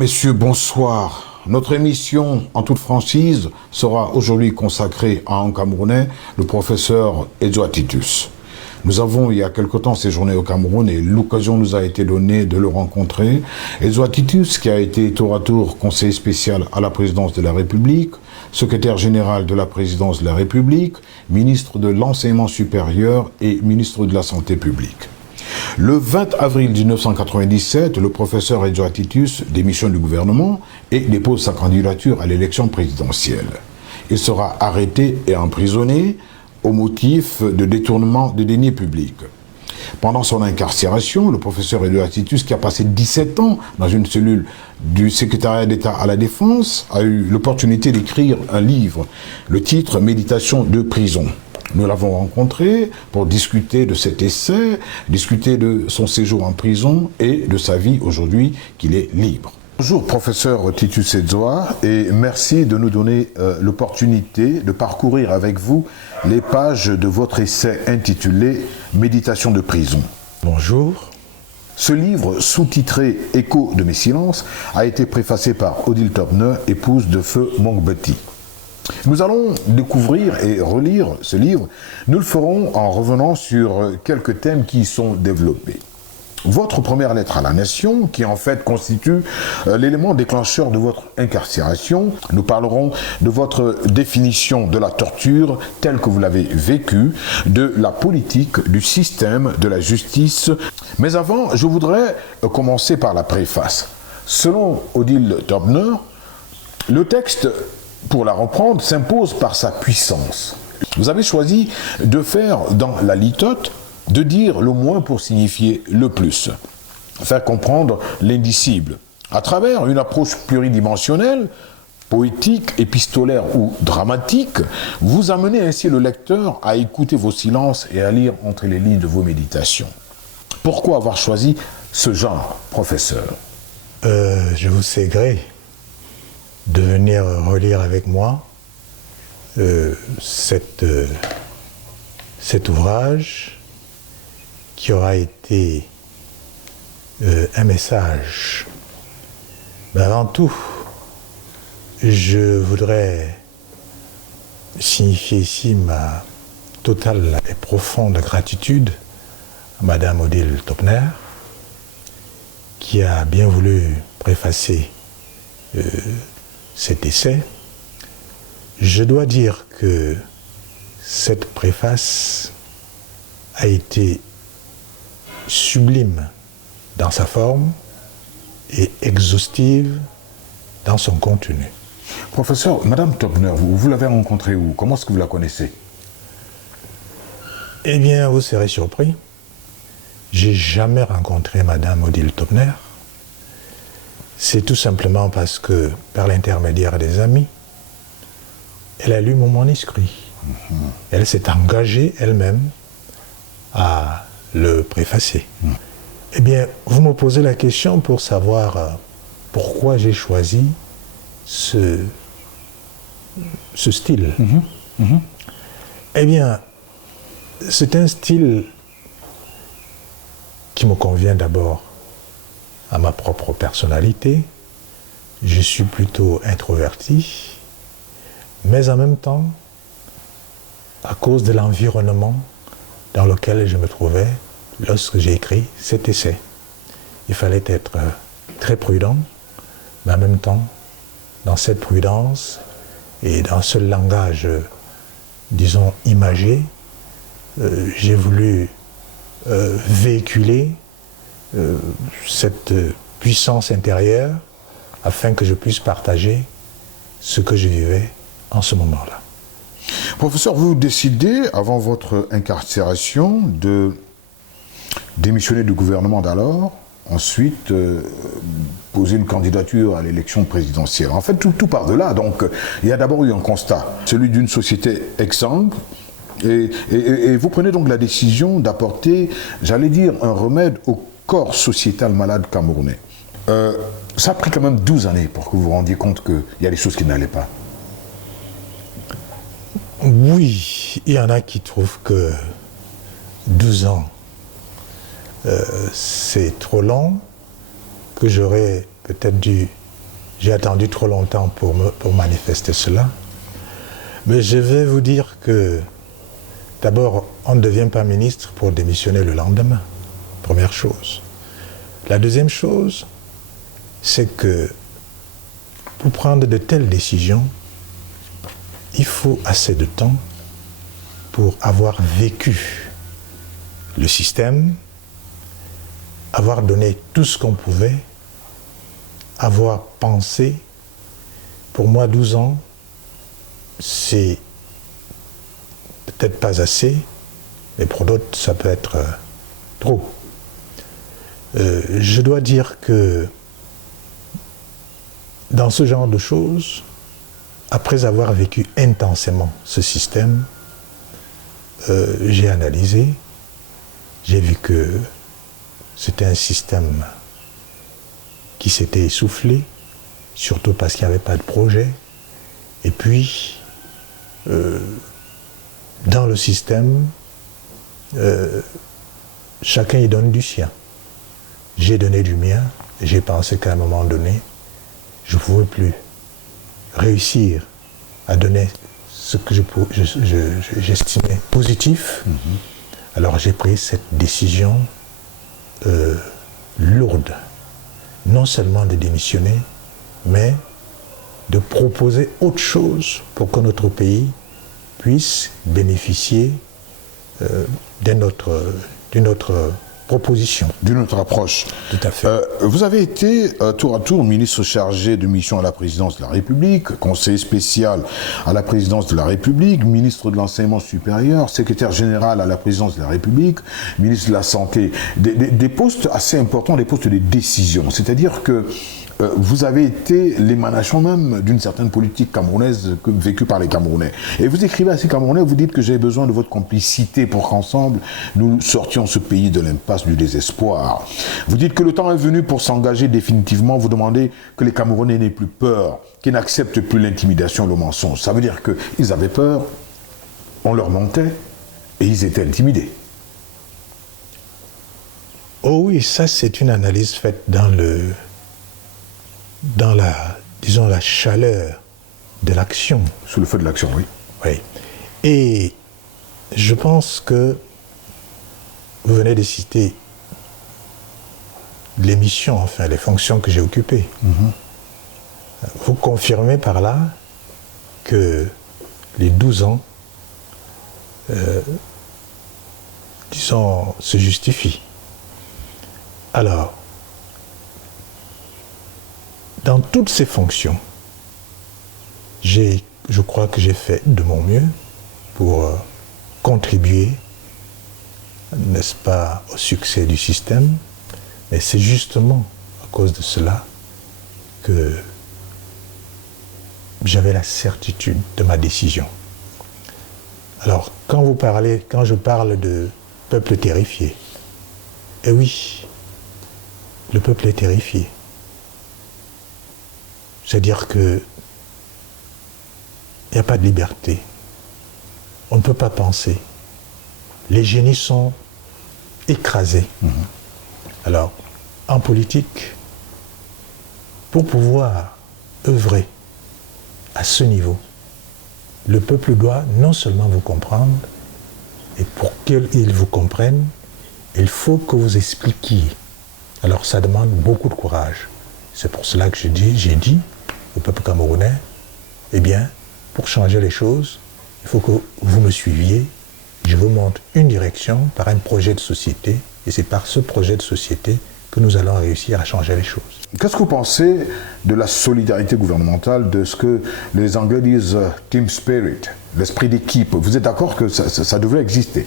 messieurs, bonsoir. Notre émission, en toute franchise, sera aujourd'hui consacrée à un Camerounais, le professeur Edouard Titus. Nous avons, il y a quelque temps, séjourné au Cameroun et l'occasion nous a été donnée de le rencontrer. Edouard Titus, qui a été tour à tour conseiller spécial à la présidence de la République, secrétaire général de la présidence de la République, ministre de l'Enseignement supérieur et ministre de la Santé publique. Le 20 avril 1997, le professeur Edouard Titus démissionne du gouvernement et dépose sa candidature à l'élection présidentielle. Il sera arrêté et emprisonné au motif de détournement de deniers publics. Pendant son incarcération, le professeur Edouard Titus, qui a passé 17 ans dans une cellule du secrétariat d'État à la Défense, a eu l'opportunité d'écrire un livre, le titre « Méditation de prison ». Nous l'avons rencontré pour discuter de cet essai, discuter de son séjour en prison et de sa vie aujourd'hui qu'il est libre. Bonjour professeur Titus Edouard et merci de nous donner l'opportunité de parcourir avec vous les pages de votre essai intitulé « Méditation de prison ». Bonjour. Ce livre, sous-titré « Écho de mes silences », a été préfacé par Odile Tobner, épouse de feu Mongbeti. Nous allons découvrir et relire ce livre. Nous le ferons en revenant sur quelques thèmes qui y sont développés. Votre première lettre à la nation, qui en fait constitue l'élément déclencheur de votre incarcération. Nous parlerons de votre définition de la torture telle que vous l'avez vécue, de la politique, du système, de la justice. Mais avant, je voudrais commencer par la préface. Selon Odile Tobner, le texte, pour la reprendre, s'impose par sa puissance. Vous avez choisi de faire dans la litote, de dire le moins pour signifier le plus, faire comprendre l'indicible. À travers une approche pluridimensionnelle, poétique, épistolaire ou dramatique, vous amenez ainsi le lecteur à écouter vos silences et à lire entre les lignes de vos méditations. Pourquoi avoir choisi ce genre, professeur ? Je vous sais gré de venir relire avec moi cet ouvrage qui aura été un message. Mais avant tout, je voudrais signifier ici ma totale et profonde gratitude à Madame Odile Tobner, qui a bien voulu préfacer cet essai. Je dois dire que cette préface a été sublime dans sa forme et exhaustive dans son contenu. Professeur, Madame Tobner, vous l'avez rencontrée où? Comment est-ce que vous la connaissez? Eh bien, vous serez surpris. J'ai jamais rencontré Madame Odile Tobner. C'est tout simplement parce que, par l'intermédiaire des amis, elle a lu mon manuscrit. Elle s'est engagée elle-même à le préfacer. Eh bien, vous me posez la question pour savoir pourquoi j'ai choisi ce style. Eh bien, c'est un style qui me convient d'abord à ma propre personnalité. Je suis plutôt introverti, mais en même temps, à cause de l'environnement dans lequel je me trouvais lorsque j'ai écrit cet essai. Il fallait être très prudent, mais en même temps, dans cette prudence et dans ce langage, disons, imagé, j'ai voulu véhiculer cette puissance intérieure afin que je puisse partager ce que je vivais en ce moment-là. Professeur, vous décidez, avant votre incarcération, de démissionner du gouvernement d'alors, ensuite poser une candidature à l'élection présidentielle. En fait, tout part de là. Donc, il y a d'abord eu un constat, celui d'une société exsangue, et vous prenez donc la décision d'apporter, j'allais dire, un remède au corps sociétal malade camerounais. Ça a pris quand même 12 années pour que vous vous rendiez compte qu'il y a des choses qui n'allaient pas. Oui, il y en a qui trouvent que 12 ans, c'est trop long, que j'aurais peut-être dû J'ai attendu trop longtemps pour manifester cela. Mais je vais vous dire que, d'abord, on ne devient pas ministre pour démissionner le lendemain. Première chose. La deuxième chose, c'est que pour prendre de telles décisions, il faut assez de temps pour avoir vécu le système, avoir donné tout ce qu'on pouvait, avoir pensé. Pour moi, 12 ans, c'est peut-être pas assez, mais pour d'autres, ça peut être trop. Je dois dire que dans ce genre de choses, après avoir vécu intensément ce système, j'ai analysé, j'ai vu que c'était un système qui s'était essoufflé, surtout parce qu'il n'y avait pas de projet. Et puis, dans le système, chacun y donne du sien. J'ai donné du mien, et j'ai pensé qu'à un moment donné, je ne pouvais plus réussir à donner ce que j'estimais positif. Alors j'ai pris cette décision lourde, non seulement de démissionner, mais de proposer autre chose pour que notre pays puisse bénéficier d'une autre proposition. D'une autre approche. Tout à fait. Vous avez été tour à tour ministre chargé de mission à la présidence de la République, conseiller spécial à la présidence de la République, ministre de l'enseignement supérieur, secrétaire général à la présidence de la République, ministre de la Santé. Des postes assez importants, des postes de décision. C'est-à-dire que vous avez été l'émanation même d'une certaine politique camerounaise vécue par les Camerounais. Et vous écrivez à ces Camerounais, vous dites que j'ai besoin de votre complicité pour qu'ensemble, nous sortions ce pays de l'impasse du désespoir. Vous dites que le temps est venu pour s'engager définitivement. Vous demandez que les Camerounais n'aient plus peur, qu'ils n'acceptent plus l'intimidation, le mensonge. Ça veut dire qu'ils avaient peur, on leur mentait et ils étaient intimidés. Oh oui, ça c'est une analyse faite dans la chaleur de l'action. Sous le feu de l'action, oui. Oui. Et je pense que vous venez de citer les missions, enfin les fonctions que j'ai occupées. Vous confirmez par là que les 12 ans, disons, se justifient. Alors, dans toutes ces fonctions, je crois que j'ai fait de mon mieux pour contribuer, n'est-ce pas, au succès du système. Mais c'est justement à cause de cela que j'avais la certitude de ma décision. Alors, quand je parle de peuple terrifié, eh oui, le peuple est terrifié. C'est-à-dire qu'il n'y a pas de liberté. On ne peut pas penser. Les génies sont écrasés. Alors, en politique, pour pouvoir œuvrer à ce niveau, le peuple doit non seulement vous comprendre, et pour qu'il vous comprenne, il faut que vous expliquiez. Alors, ça demande beaucoup de courage. C'est pour cela que j'ai dit au peuple camerounais, eh bien, pour changer les choses, il faut que vous me suiviez. Je vous montre une direction par un projet de société, et c'est par ce projet de société que nous allons réussir à changer les choses. Qu'est-ce que vous pensez de la solidarité gouvernementale, de ce que les Anglais disent team spirit, l'esprit d'équipe? Vous êtes d'accord que ça devrait exister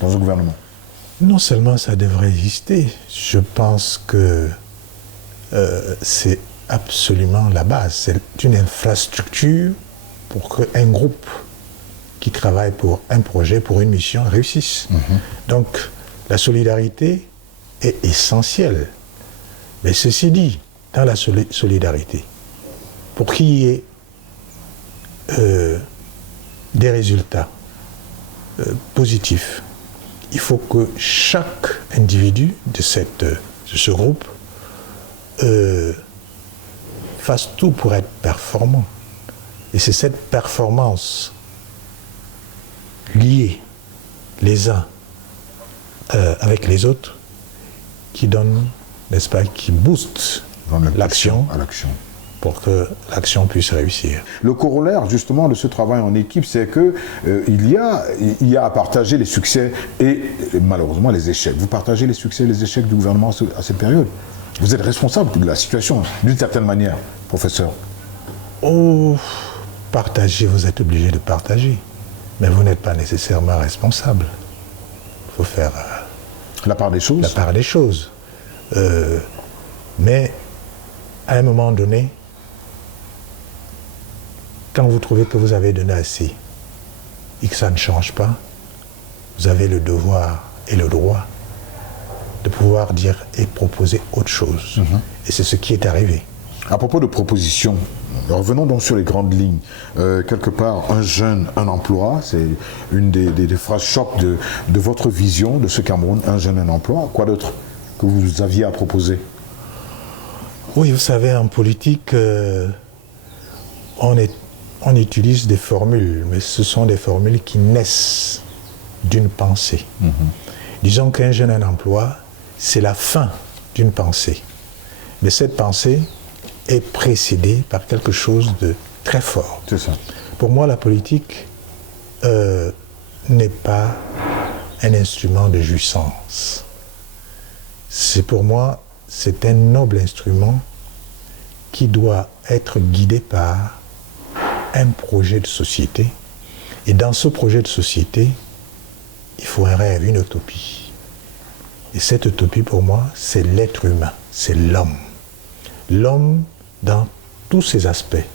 dans un gouvernement? Non seulement ça devrait exister, je pense que c'est absolument la base. C'est une infrastructure pour qu'un groupe qui travaille pour un projet, pour une mission, réussisse. Donc, la solidarité est essentielle. Mais ceci dit, dans la solidarité, pour qu'il y ait des résultats positifs, il faut que chaque individu de ce groupe fassent tout pour être performants. Et c'est cette performance liée les uns avec les autres qui donne, n'est-ce pas, qui booste l'action pour que l'action puisse réussir. Le corollaire justement de ce travail en équipe, c'est que il y a à partager les succès et malheureusement les échecs. Vous partagez les succès et les échecs du gouvernement à cette période. Vous êtes responsable de la situation, d'une certaine manière, professeur. Oh, partager, vous êtes obligé de partager. Mais vous n'êtes pas nécessairement responsable. Il faut faire la part des choses. La part des choses. Mais à un moment donné, quand vous trouvez que vous avez donné assez et que ça ne change pas, vous avez le devoir et le droit de pouvoir dire et proposer autre chose. Et c'est ce qui est arrivé. À propos de propositions, revenons donc sur les grandes lignes. Quelque part, un jeune, un emploi, c'est une des phrases choc de votre vision de ce Cameroun, un jeune, un emploi. Quoi d'autre que vous aviez à proposer? Oui, vous savez, en politique, on utilise des formules, mais ce sont des formules qui naissent d'une pensée. Disons qu'un jeune, un emploi, c'est la fin d'une pensée. Mais cette pensée est précédée par quelque chose de très fort. C'est ça. Pour moi, la politique n'est pas un instrument de jouissance. Pour moi, c'est un noble instrument qui doit être guidé par un projet de société. Et dans ce projet de société, il faut un rêve, une utopie. Et cette utopie, pour moi, c'est l'être humain, c'est l'homme. L'homme dans tous ses aspects,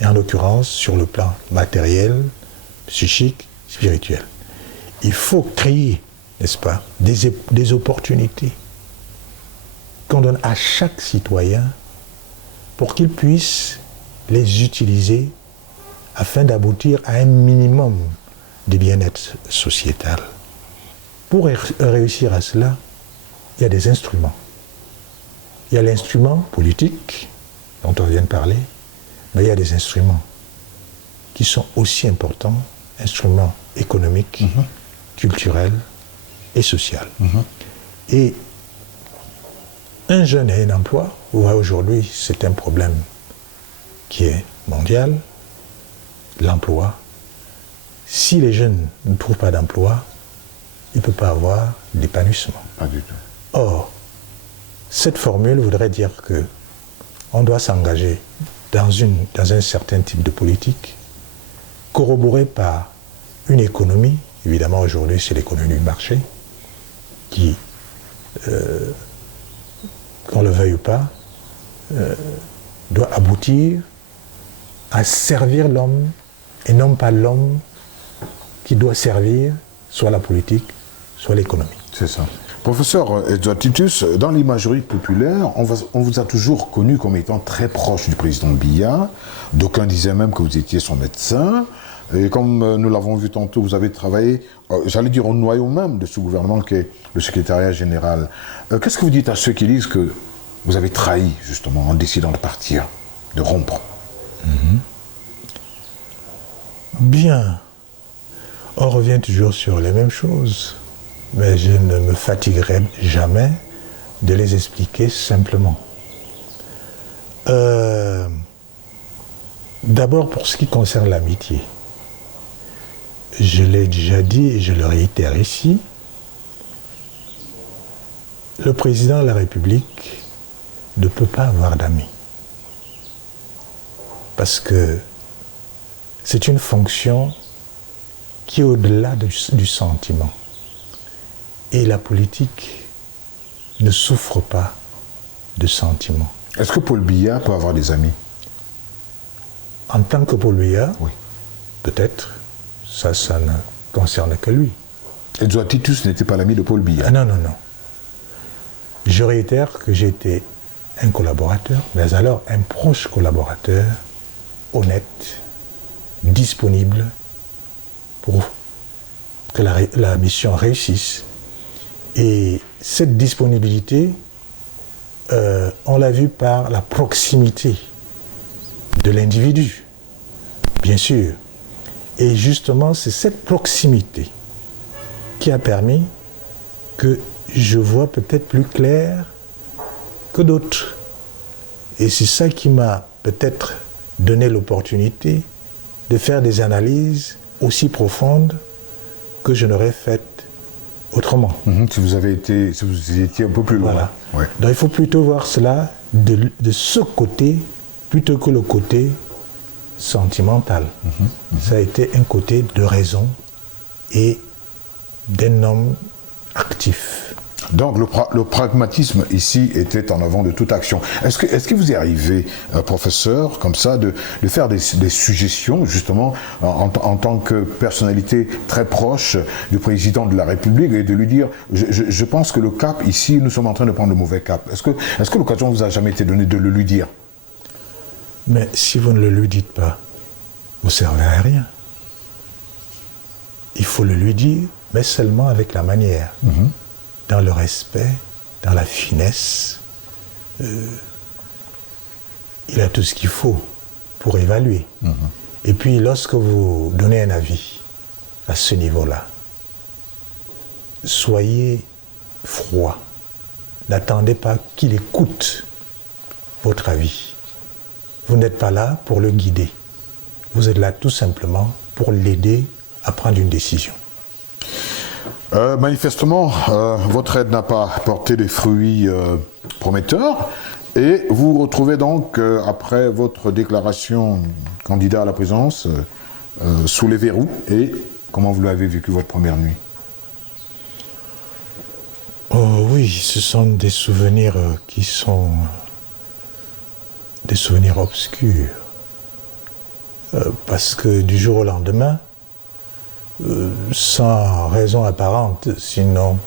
et en l'occurrence sur le plan matériel, psychique, spirituel. Il faut créer, n'est-ce pas, des opportunités qu'on donne à chaque citoyen pour qu'il puisse les utiliser afin d'aboutir à un minimum de bien-être sociétal. Pour réussir à cela, il y a des instruments. Il y a l'instrument politique, dont on vient de parler, mais il y a des instruments qui sont aussi importants, instruments économiques, culturels et sociaux. Et un jeune et un emploi, vous voyez aujourd'hui, c'est un problème qui est mondial, l'emploi. Si les jeunes ne trouvent pas d'emploi, il ne peut pas avoir d'épanouissement. Pas du tout. Or, cette formule voudrait dire qu'on doit s'engager dans un certain type de politique, corroborée par une économie, évidemment aujourd'hui c'est l'économie du marché, qui, qu'on le veuille ou pas, doit aboutir à servir l'homme et non pas l'homme qui doit servir soit la politique, soit l'économie. C'est ça. Professeur Edouard Titus, dans l'imagerie populaire, on vous a toujours connu comme étant très proche du président Biya. D'aucuns disaient même que vous étiez son médecin. Et comme nous l'avons vu tantôt, vous avez travaillé, j'allais dire au noyau même de ce gouvernement qui est le secrétariat général. Qu'est-ce que vous dites à ceux qui disent que vous avez trahi, justement, en décidant de partir, de rompre? Bien. On revient toujours sur les mêmes choses. Mais je ne me fatiguerai jamais de les expliquer simplement. D'abord, pour ce qui concerne l'amitié, je l'ai déjà dit et je le réitère ici, le président de la République ne peut pas avoir d'amis. Parce que c'est une fonction qui est au-delà du sentiment. Et la politique ne souffre pas de sentiments. Est-ce que Paul Biya peut avoir des amis? En tant que Paul Biya, oui. Peut-être. Ça ne concerne que lui. Edouard Titus n'était pas l'ami de Paul Biya? Non. Je réitère que j'ai été un collaborateur, mais alors un proche collaborateur, honnête, disponible pour que la mission réussisse. Et cette disponibilité, on l'a vu par la proximité de l'individu, bien sûr. Et justement, c'est cette proximité qui a permis que je vois peut-être plus clair que d'autres. Et c'est ça qui m'a peut-être donné l'opportunité de faire des analyses aussi profondes que je n'aurais faites autrement. Si vous étiez un peu plus loin. Voilà. Ouais. Donc il faut plutôt voir cela de ce côté plutôt que le côté sentimental. Ça a été un côté de raison et d'un homme actif. Donc le pragmatisme ici était en avant de toute action. Est-ce que vous y arrivez, professeur, comme ça, de faire des suggestions, justement, en tant que personnalité très proche du président de la République, et de lui dire, je pense que le cap, ici, nous sommes en train de prendre le mauvais cap. Est-ce que l'occasion vous a jamais été donnée de le lui dire? Mais si vous ne le lui dites pas, vous ne servez à rien. Il faut le lui dire, mais seulement avec la manière. Dans le respect, dans la finesse. Il a tout ce qu'il faut pour évaluer. Et puis, lorsque vous donnez un avis à ce niveau-là, soyez froid. N'attendez pas qu'il écoute votre avis. Vous n'êtes pas là pour le guider. Vous êtes là tout simplement pour l'aider à prendre une décision. Manifestement, votre aide n'a pas porté des fruits prometteurs, et vous vous retrouvez donc, après votre déclaration candidat à la présidence, sous les verrous. Et comment vous l'avez vécu votre première nuit? Oh oui, ce sont des souvenirs qui sont des souvenirs obscurs. Parce que du jour au lendemain, sans raison apparente, sinon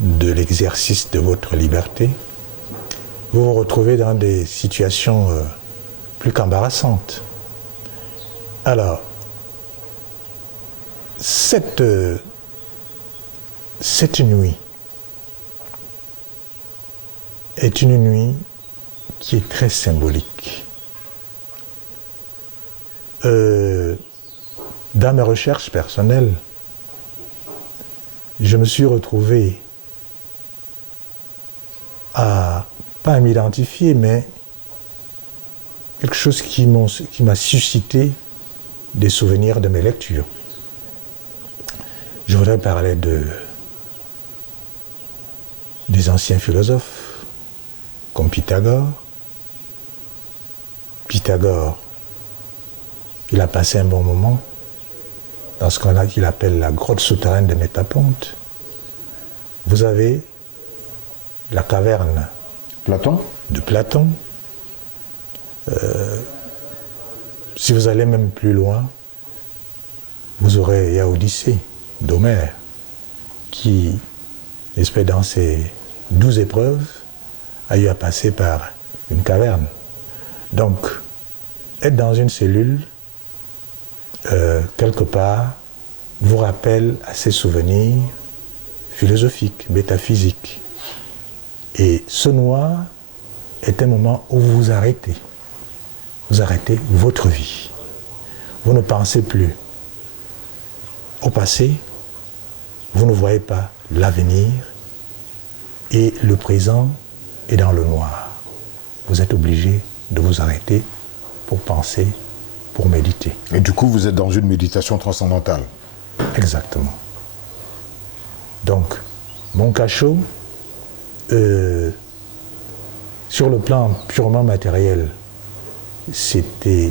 de l'exercice de votre liberté, vous vous retrouvez dans des situations plus qu'embarrassantes. Alors, cette nuit est une nuit qui est très symbolique. Dans mes recherches personnelles, je me suis retrouvé pas à m'identifier, mais quelque chose qui m'a suscité des souvenirs de mes lectures. Je voudrais parler des anciens philosophes, comme Pythagore. Pythagore, il a passé un bon moment dans ce qu'il appelle la grotte souterraine de Métaponte. Vous avez la caverne de Platon. Si vous allez même plus loin, vous aurez Odyssée d'Homère, qui, dans ses 12 épreuves, a eu à passer par une caverne. Donc, être dans une cellule, quelque part, vous rappelle à ces souvenirs philosophiques, métaphysiques. Et ce noir est un moment où vous vous arrêtez. Vous arrêtez votre vie. Vous ne pensez plus au passé, vous ne voyez pas l'avenir, et le présent est dans le noir. Vous êtes obligé de vous arrêter pour penser, pour méditer. Et du coup, vous êtes dans une méditation transcendantale. Exactement. Donc, mon cachot, sur le plan purement matériel, c'était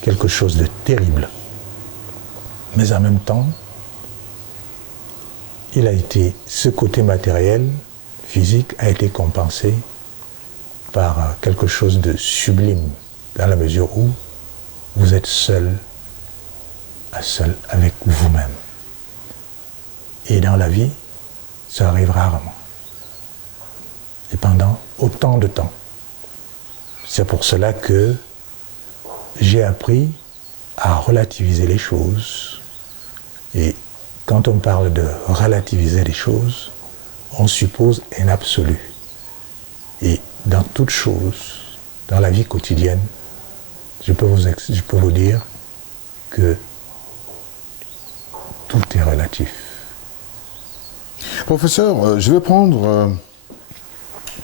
quelque chose de terrible. Mais en même temps, ce côté matériel, physique, a été compensé par quelque chose de sublime, dans la mesure où vous êtes seul à seul avec vous-même. Et dans la vie, ça arrive rarement. Et pendant autant de temps. C'est pour cela que j'ai appris à relativiser les choses. Et quand on parle de relativiser les choses, on suppose un absolu. Et dans toute chose, dans la vie quotidienne, je peux vous dire que tout est relatif. Professeur, je vais prendre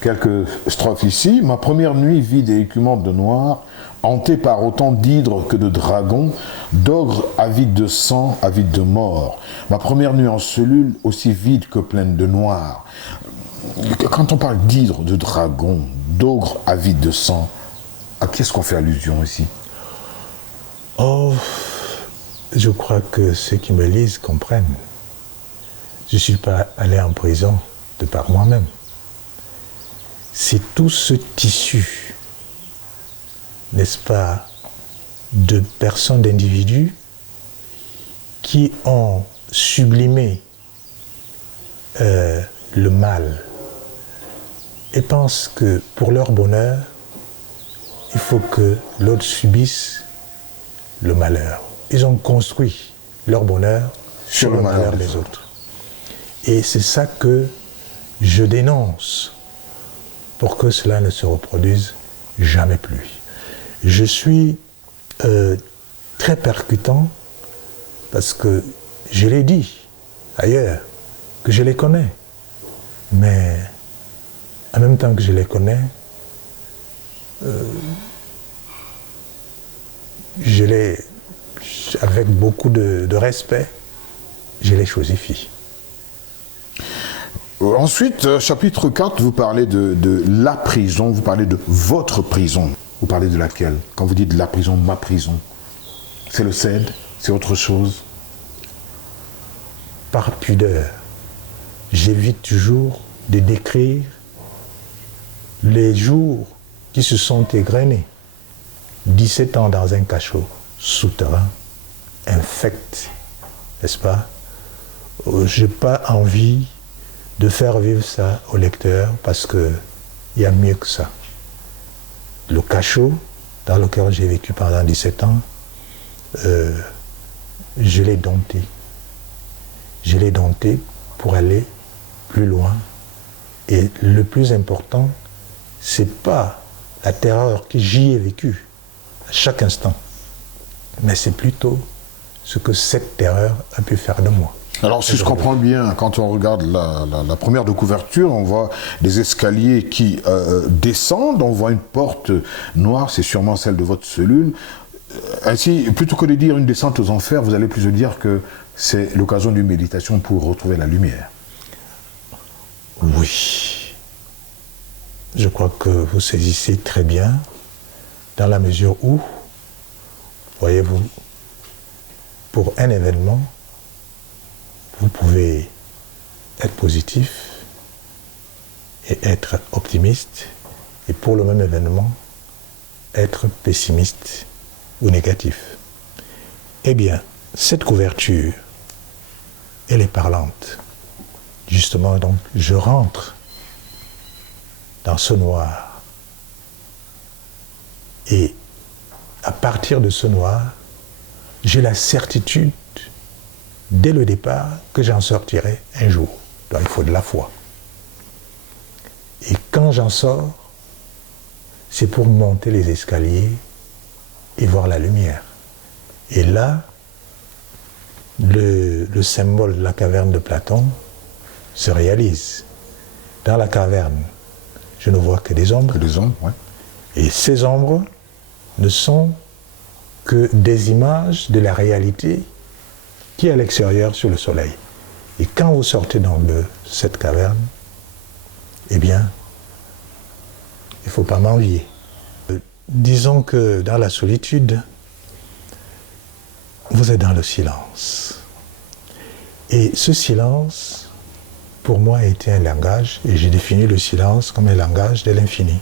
quelques strophes ici. Ma première nuit vide et écumante de noir, hantée par autant d'hydres que de dragons, d'ogres avides de sang, avides de mort. Ma première nuit en cellule, aussi vide que pleine de noir. Quand on parle d'hydres, de dragons, d'ogres avides de sang, à qui est-ce qu'on fait allusion ici? Oh, je crois que ceux qui me lisent comprennent. Je ne suis pas allé en prison de par moi-même. C'est tout ce tissu, n'est-ce pas, de personnes, d'individus qui ont sublimé le mal et pensent que pour leur bonheur, il faut que l'autre subisse le malheur. Ils ont construit leur bonheur sur le malheur des autres. Et c'est ça que je dénonce pour que cela ne se reproduise jamais plus. Je suis très percutant parce que je l'ai dit ailleurs, que je les connais. Mais en même temps que je les connais, avec beaucoup de respect, je les chosifie. Ensuite, chapitre 4, vous parlez de la prison, vous parlez de votre prison. Vous parlez de laquelle? Quand vous dites la prison, ma prison, c'est le CED, c'est autre chose? Par pudeur, j'évite toujours de décrire les jours qui se sont égrenés. 17 ans dans un cachot souterrain, infect, n'est-ce pas? Je n'ai pas envie de faire vivre ça au lecteur parce qu'il y a mieux que ça. Le cachot dans lequel j'ai vécu pendant 17 ans, je l'ai dompté. Je l'ai dompté pour aller plus loin. Et le plus important, c'est pas la terreur que j'y ai vécue à chaque instant, mais c'est plutôt ce que cette terreur a pu faire de moi. Alors, si je comprends bien, quand on regarde la première de couverture, on voit des escaliers qui descendent, on voit une porte noire, c'est sûrement celle de votre cellule. Ainsi, plutôt que de dire une descente aux enfers, vous allez plutôt dire que c'est l'occasion d'une méditation pour retrouver la lumière. Oui. Je crois que vous saisissez très bien, dans la mesure où, voyez-vous, pour un événement, vous pouvez être positif et être optimiste, et pour le même événement, être pessimiste ou négatif. Eh bien, cette couverture, elle est parlante. Justement, donc, je rentre dans ce noir. Et à partir de ce noir, j'ai la certitude dès le départ que j'en sortirai un jour. Donc il faut de la foi. Et quand j'en sors, c'est pour monter les escaliers et voir la lumière. Et là, le symbole de la caverne de Platon se réalise. Dans la caverne, je ne vois que des ombres. Que des ombres, oui. Et ces ombres ne sont que des images de la réalité qui est à l'extérieur sur le soleil. Et quand vous sortez donc de cette caverne, eh bien, il ne faut pas m'envier. Disons que dans la solitude, vous êtes dans le silence. Et ce silence, pour moi, a été un langage, et j'ai défini le silence comme un langage de l'infini.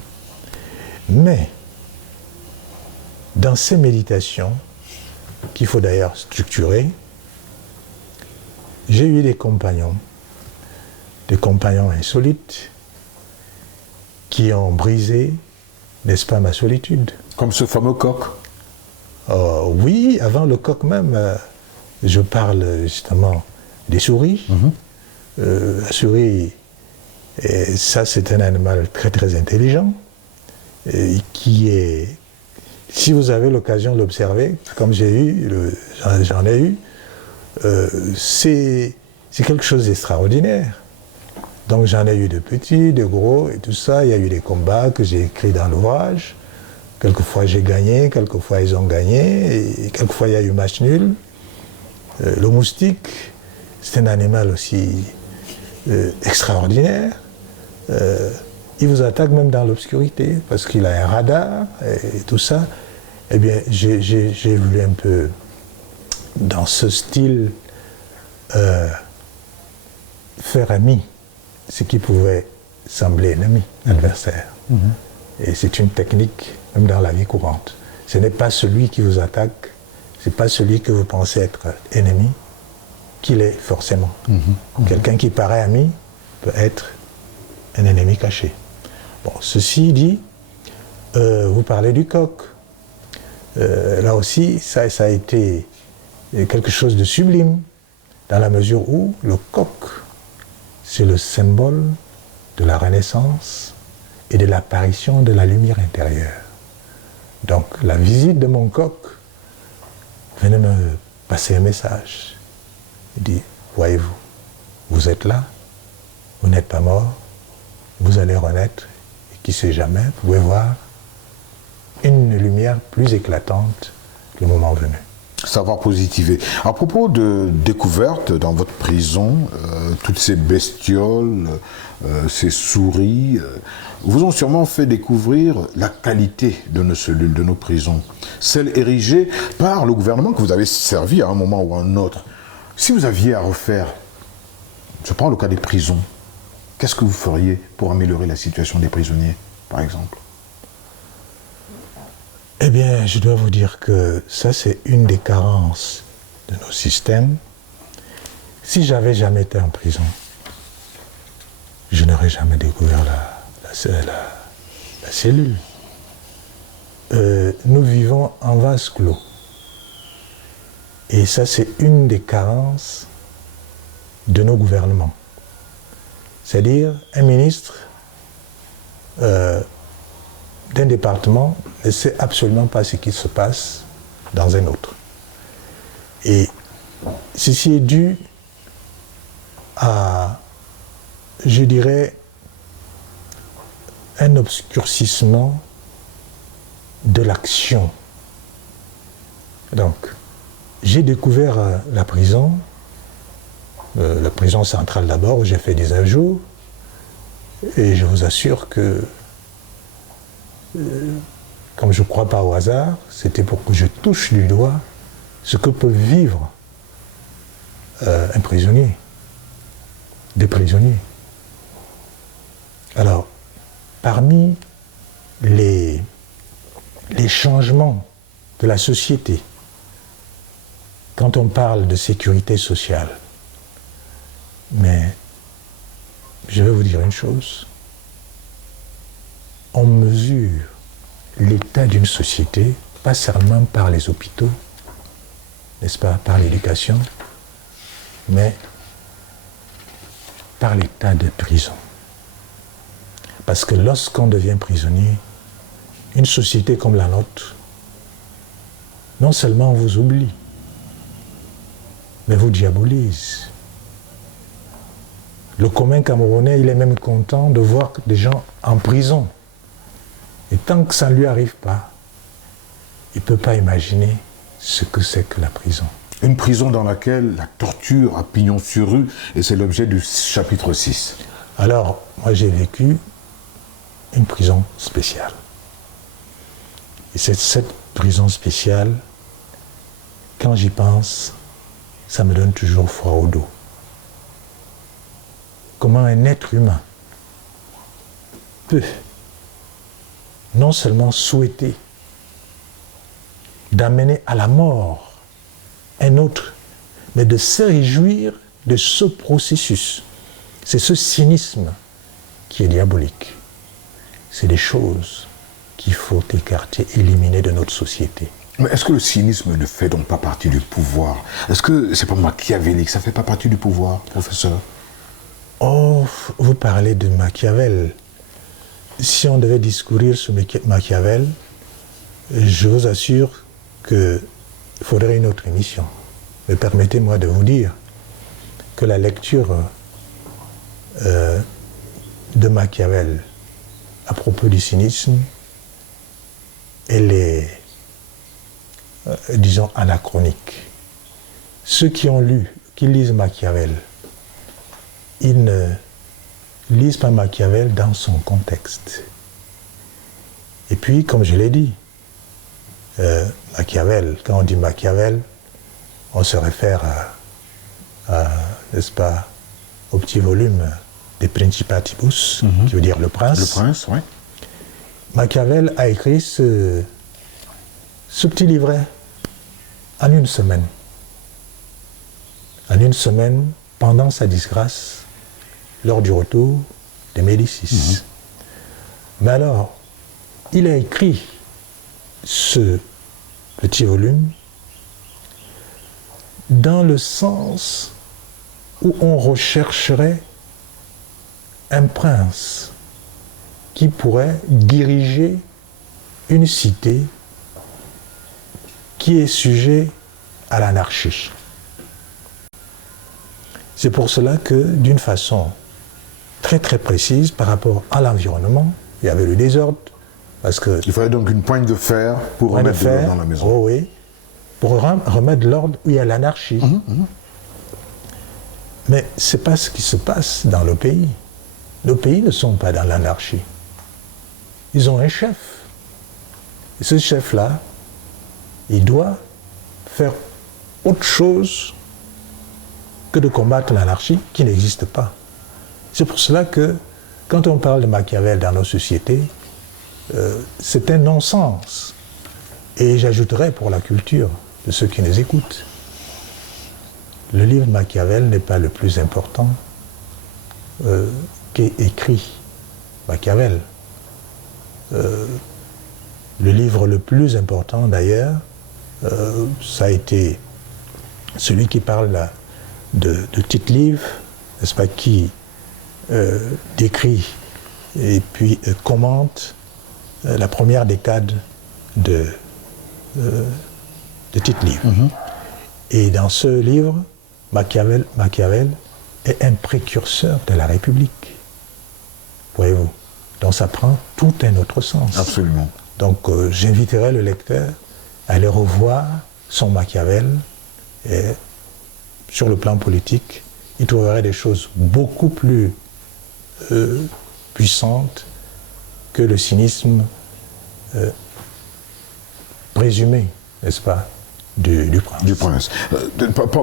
Mais, dans ces méditations, qu'il faut d'ailleurs structurer, j'ai eu des compagnons insolites, qui ont brisé, n'est-ce pas, ma solitude. Comme ce fameux coq. Oui, avant le coq même, je parle justement des souris. La souris, ça c'est un animal très très intelligent, qui si vous avez l'occasion de l'observer, comme j'en ai eu, c'est quelque chose d'extraordinaire. Donc j'en ai eu de petits, de gros et tout ça. Il y a eu des combats que j'ai écrits dans l'ouvrage. Quelquefois j'ai gagné, quelquefois ils ont gagné, et quelquefois il y a eu match nul. Le moustique, c'est un animal aussi extraordinaire. Il vous attaque même dans l'obscurité parce qu'il a un radar et tout ça. Eh bien, j'ai voulu un peu, dans ce style, faire ami ce qui pouvait sembler ennemi, adversaire. Et c'est une technique, même dans la vie courante. Ce n'est pas celui qui vous attaque, ce n'est pas celui que vous pensez être ennemi, qu'il est forcément. Quelqu'un qui paraît ami peut être un ennemi caché. Bon, ceci dit, vous parlez du coq. Là aussi, ça a été quelque chose de sublime, dans la mesure où le coq, c'est le symbole de la Renaissance et de l'apparition de la lumière intérieure. Donc, la visite de mon coq venait me passer un message. Il dit, voyez-vous, vous êtes là, vous n'êtes pas mort, vous allez renaître, et qui sait jamais, vous pouvez voir une lumière plus éclatante le moment venu. Savoir positiver. À propos de découvertes dans votre prison, toutes ces bestioles, ces souris, vous ont sûrement fait découvrir la qualité de nos cellules, de nos prisons. Celles érigées par le gouvernement que vous avez servi à un moment ou à un autre. Si vous aviez à refaire, je prends le cas des prisons, qu'est-ce que vous feriez pour améliorer la situation des prisonniers, par exemple ? Eh bien, je dois vous dire que ça, c'est une des carences de nos systèmes. Si j'avais jamais été en prison, je n'aurais jamais découvert la cellule. Nous vivons en vase clos. Et ça, c'est une des carences de nos gouvernements. C'est-à-dire, un ministre d'un département ne sait absolument pas ce qui se passe dans un autre. Et ceci est dû à, je dirais, un obscurcissement de l'action. Donc, j'ai découvert la prison centrale d'abord, où j'ai fait des ajouts, et je vous assure que comme je ne crois pas au hasard, c'était pour que je touche du doigt ce que peut vivre un prisonnier, des prisonniers. Alors, parmi les changements de la société, quand on parle de sécurité sociale, mais je vais vous dire une chose, on mesure l'état d'une société, pas seulement par les hôpitaux, n'est-ce pas, par l'éducation, mais par l'état de prison. Parce que lorsqu'on devient prisonnier, une société comme la nôtre, non seulement vous oublie, mais vous diabolise. Le commun Camerounais, il est même content de voir des gens en prison. Et tant que ça ne lui arrive pas, il ne peut pas imaginer ce que c'est que la prison. Une prison dans laquelle la torture a pignon sur rue, et c'est l'objet du chapitre 6. Alors, moi j'ai vécu une prison spéciale. Et c'est cette prison spéciale, quand j'y pense, ça me donne toujours froid au dos. Comment un être humain peut non seulement souhaiter d'amener à la mort un autre, mais de se réjouir de ce processus. C'est ce cynisme qui est diabolique. C'est des choses qu'il faut écarter, éliminer de notre société. Mais est-ce que le cynisme ne fait donc pas partie du pouvoir? Est-ce que c'est pas machiavélique? Ça fait pas partie du pouvoir, professeur? Oh, vous parlez de Machiavel. Si on devait discourir sur Machiavel, je vous assure qu'il faudrait une autre émission. Mais permettez-moi de vous dire que la lecture de Machiavel à propos du cynisme, elle est, disons, anachronique. Ceux qui lisent Machiavel, ils ne lisent pas Machiavel dans son contexte. Et puis, comme je l'ai dit, Machiavel, quand on dit Machiavel, on se réfère n'est-ce pas, au petit volume des Principatibus, qui veut dire le prince. Le prince, oui. Machiavel a écrit ce petit livret en une semaine. En une semaine, pendant sa disgrâce, lors du retour des Médicis. Mais alors, il a écrit ce petit volume dans le sens où on rechercherait un prince qui pourrait diriger une cité qui est sujet à l'anarchie. C'est pour cela que, d'une façon très très précise par rapport à l'environnement, il y avait le désordre, parce que... Il fallait donc une poigne de fer pour remettre de l'ordre dans la maison. Oh oui, pour remettre de l'ordre où il y a l'anarchie. Mais ce n'est pas ce qui se passe dans le pays. Nos pays ne sont pas dans l'anarchie. Ils ont un chef. Et ce chef-là, il doit faire autre chose que de combattre l'anarchie qui n'existe pas. C'est pour cela que, quand on parle de Machiavel dans nos sociétés, c'est un non-sens. Et j'ajouterais pour la culture de ceux qui nous écoutent, le livre Machiavel n'est pas le plus important qu'ait écrit Machiavel. Le livre le plus important d'ailleurs, ça a été celui qui parle de Tite-Live, n'est-ce pas, qui décrit et puis commente la première décade de Tite-Live. Et dans ce livre, Machiavel est un précurseur de la République. Voyez-vous. Donc ça prend tout un autre sens. Absolument. Donc j'inviterai le lecteur à aller revoir son Machiavel et sur le plan politique, il trouverait des choses beaucoup plus puissantes que le cynisme présumé, n'est-ce pas, du prince. Du prince.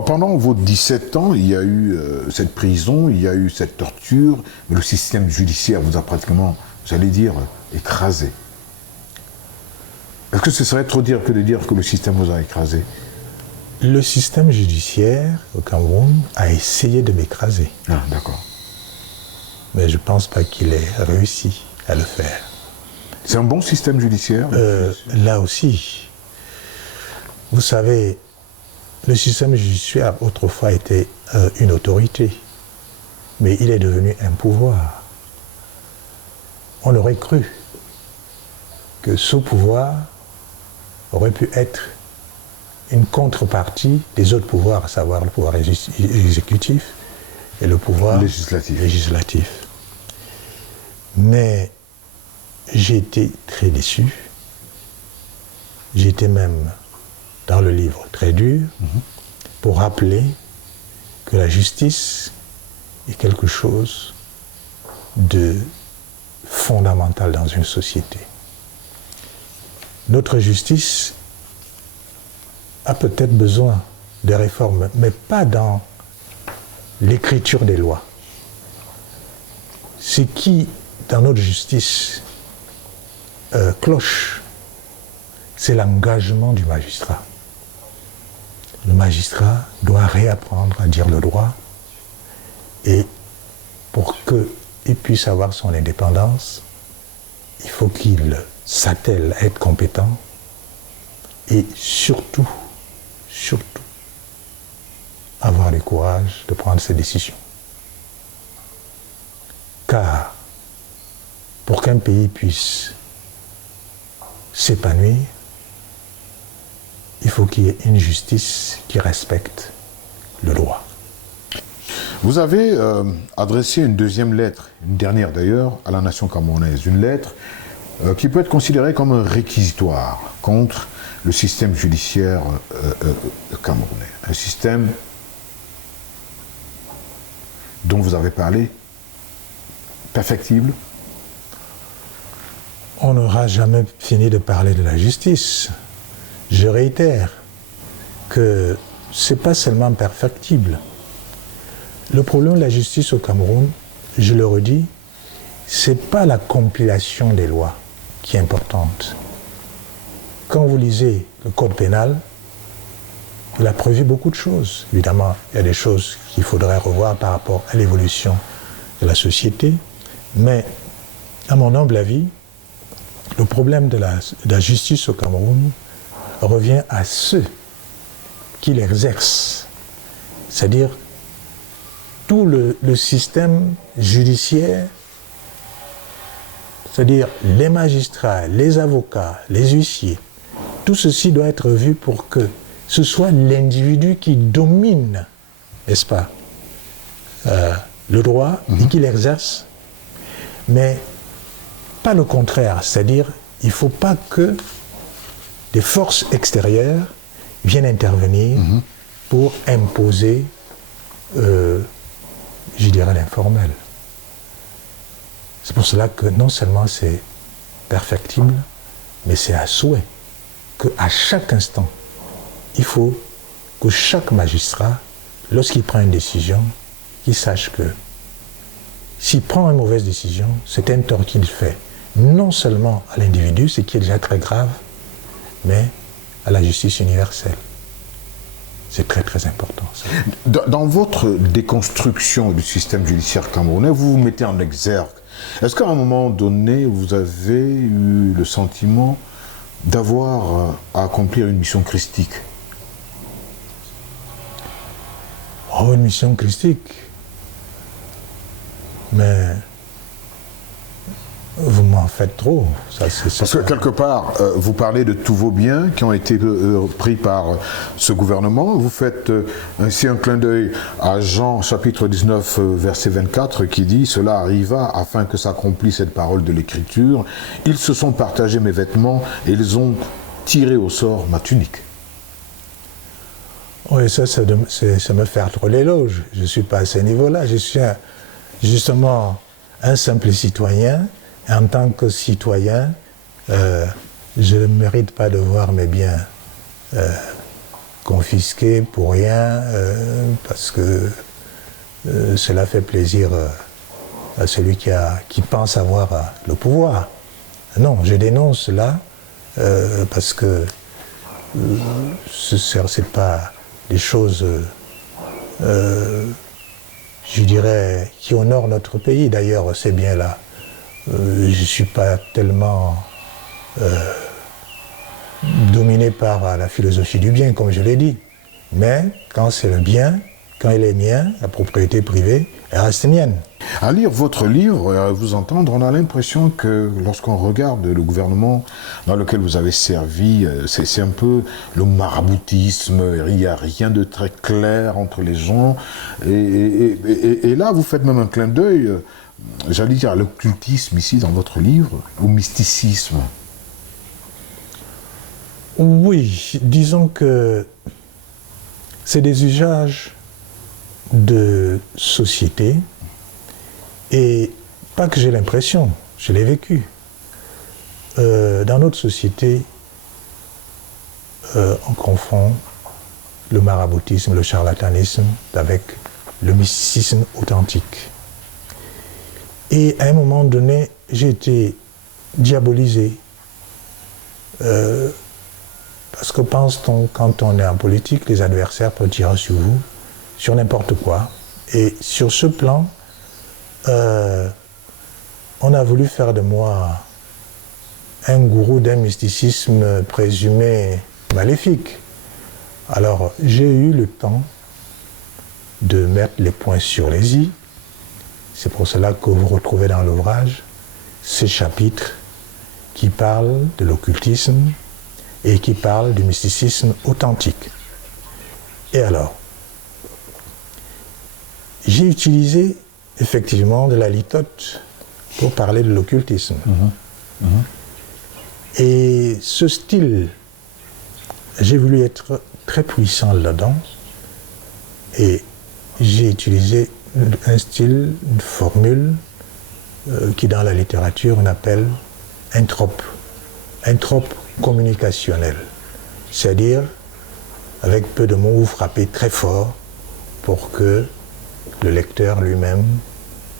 Pendant vos 17 ans, il y a eu cette prison, il y a eu cette torture, mais le système judiciaire vous a pratiquement, j'allais dire, écrasé. Est-ce que ce serait trop dire que de dire que le système vous a écrasé? Le système judiciaire au Cameroun a essayé de m'écraser. Ah, d'accord. Mais je ne pense pas qu'il ait réussi à le faire. C'est un bon système judiciaire? Là aussi, vous savez, le système judiciaire autrefois était une autorité, mais il est devenu un pouvoir. On aurait cru que ce pouvoir aurait pu être une contrepartie des autres pouvoirs, à savoir le pouvoir exécutif et le pouvoir législatif. Mais j'ai été très déçu. J'ai été même, dans le livre, très dur, pour rappeler que la justice est quelque chose de fondamental dans une société. Notre justice a peut-être besoin de réformes, mais pas dans l'écriture des lois. Ce qui, dans notre justice, cloche, c'est l'engagement du magistrat. Le magistrat doit réapprendre à dire le droit, et pour qu'il puisse avoir son indépendance, il faut qu'il s'attelle à être compétent et surtout avoir le courage de prendre ses décisions. Car pour qu'un pays puisse s'épanouir, il faut qu'il y ait une justice qui respecte le droit. Vous avez adressé une deuxième lettre, une dernière d'ailleurs, à la nation camerounaise. Une lettre qui peut être considérée comme un réquisitoire contre le système judiciaire camerounais. Un système dont vous avez parlé, perfectible. On n'aura jamais fini de parler de la justice. Je réitère que ce n'est pas seulement perfectible. Le problème de la justice au Cameroun, je le redis, ce n'est pas la compilation des lois qui est importante. Quand vous lisez le code pénal, il a prévu beaucoup de choses. Évidemment, il y a des choses qu'il faudrait revoir par rapport à l'évolution de la société, mais à mon humble avis, le problème de la justice au Cameroun revient à ceux qui l'exercent, c'est-à-dire tout le système judiciaire, c'est-à-dire les magistrats, les avocats, les huissiers, tout ceci doit être vu pour que ce soit l'individu qui domine, n'est-ce pas, le droit et qui l'exerce, mais pas le contraire, c'est-à-dire il ne faut pas que des forces extérieures viennent intervenir pour imposer, je dirais, l'informel. C'est pour cela que non seulement c'est perfectible, mais c'est à souhait qu'à chaque instant, il faut que chaque magistrat, lorsqu'il prend une décision, qu'il sache que s'il prend une mauvaise décision, c'est un tort qu'il fait, non seulement à l'individu, ce qui est déjà très grave, mais à la justice universelle. C'est très très important. Ça. Dans votre déconstruction du système judiciaire camerounais, vous vous mettez en exergue. Est-ce qu'à un moment donné, vous avez eu le sentiment d'avoir à accomplir une mission christique? Oh, une mission christique. Mais vous m'en faites trop. Ça, parce que quelque part, vous parlez de tous vos biens qui ont été pris par ce gouvernement. Vous faites ainsi un clin d'œil à Jean chapitre 19 verset 24 qui dit « Cela arriva afin que s'accomplisse cette parole de l'Écriture. Ils se sont partagés mes vêtements et ils ont tiré au sort ma tunique. » Oui, ça me fait trop l'éloge. Je ne suis pas à ce niveau-là. Je suis justement un simple citoyen. Et en tant que citoyen, je ne mérite pas de voir mes biens confisqués pour rien, parce que cela fait plaisir à celui qui pense avoir le pouvoir. Non, je dénonce cela parce que ce n'est pas des choses, je dirais, qui honorent notre pays. D'ailleurs, ces biens-là, je ne suis pas tellement dominé par la philosophie du bien, comme je l'ai dit. Mais quand c'est le bien, quand il est mien, la propriété privée, elle reste mienne. À lire votre livre et à vous entendre, on a l'impression que lorsqu'on regarde le gouvernement dans lequel vous avez servi, c'est un peu le maraboutisme, il n'y a rien de très clair entre les gens. Et là, vous faites même un clin d'œil, j'allais dire à l'occultisme ici dans votre livre, au mysticisme. Oui, disons que c'est des usages de société, et pas que j'ai l'impression, je l'ai vécu. Dans notre société, on confond le maraboutisme, le charlatanisme avec le mysticisme authentique. Et à un moment donné, j'ai été diabolisé. Parce que pense-t-on, quand on est en politique, les adversaires peuvent tirer sur vous, sur n'importe quoi. Et sur ce plan, on a voulu faire de moi un gourou d'un mysticisme présumé maléfique. Alors, j'ai eu le temps de mettre les points sur les i. C'est pour cela que vous retrouvez dans l'ouvrage ces chapitres qui parlent de l'occultisme, et qui parle du mysticisme authentique. Et alors, j'ai utilisé effectivement de la litote pour parler de l'occultisme. Et ce style, j'ai voulu être très puissant là-dedans, et j'ai utilisé un style, une formule qui dans la littérature on appelle entrope communicationnel. C'est-à-dire, avec peu de mots, vous frappez très fort pour que le lecteur lui-même,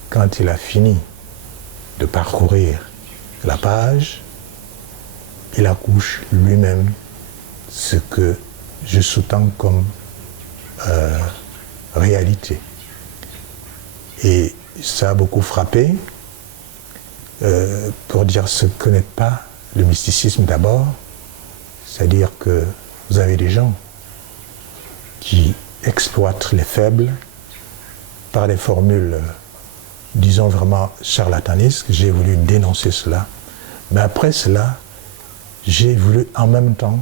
quand il a fini de parcourir la page, il accouche lui-même ce que je sous-tends comme réalité. Et ça a beaucoup frappé pour dire ce que n'est pas le mysticisme d'abord, c'est-à-dire que vous avez des gens qui exploitent les faibles par des formules, disons vraiment charlatanisques. J'ai voulu dénoncer cela. Mais après cela, j'ai voulu en même temps,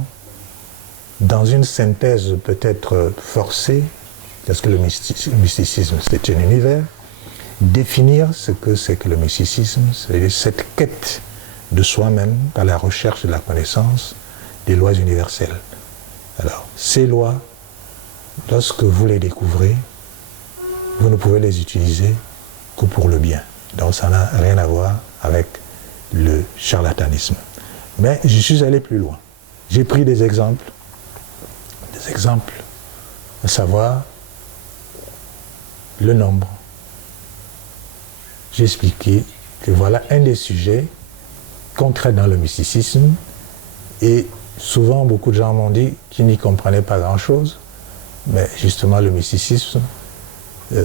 dans une synthèse peut-être forcée, parce que le mysticisme c'est un univers, définir ce que c'est que le mysticisme, c'est cette quête de soi-même dans la recherche de la connaissance des lois universelles. Alors, ces lois, lorsque vous les découvrez, vous ne pouvez les utiliser que pour le bien. Donc ça n'a rien à voir avec le charlatanisme. Mais je suis allé plus loin. J'ai pris des exemples, à savoir le nombre. J'ai expliqué que voilà un des sujets qu'on traite dans le mysticisme, et souvent beaucoup de gens m'ont dit qu'ils n'y comprenaient pas grand-chose, mais justement le mysticisme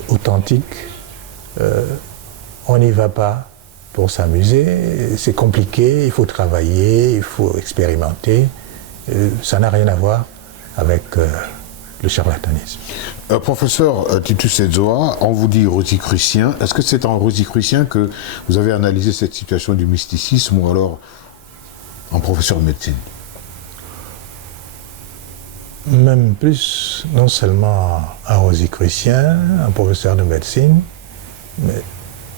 authentique, on n'y va pas pour s'amuser, c'est compliqué, il faut travailler, il faut expérimenter, ça n'a rien à voir avec le charlatanisme. Professeur Titus Edzoa, on vous dit rosicrucien. Est-ce que c'est en rosicrucien que vous avez analysé cette situation du mysticisme, ou alors en professeur de médecine? Même plus, non seulement un rosicrucien, un professeur de médecine, mais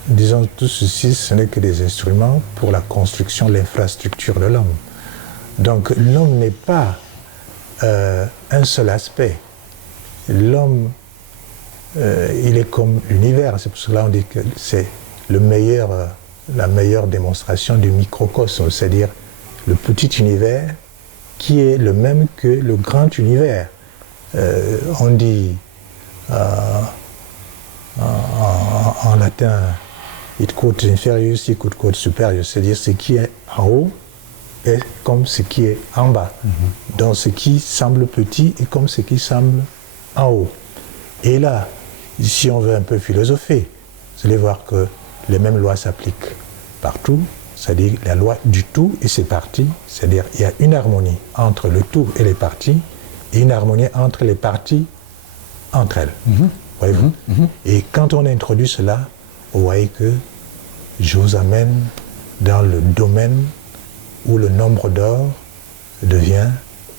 disons tout ceci, ce n'est que des instruments pour la construction de l'infrastructure de l'homme. Donc l'homme n'est pas un seul aspect. L'homme, il est comme l'univers. C'est pour cela qu'on dit que c'est la meilleure démonstration du microcosme, c'est-à-dire le petit univers qui est le même que le grand univers. On dit en latin, it quod inferius, it quod superius, c'est-à-dire ce qui est en haut est comme ce qui est en bas. Donc ce qui semble petit est comme ce qui semble en haut. Et là, si on veut un peu philosopher, vous allez voir que les mêmes lois s'appliquent partout, c'est-à-dire la loi du tout et ses parties, c'est-à-dire il y a une harmonie entre le tout et les parties, et une harmonie entre les parties entre elles. Voyez-vous? Et quand on introduit cela, vous voyez que je vous amène dans le domaine où le nombre d'or devient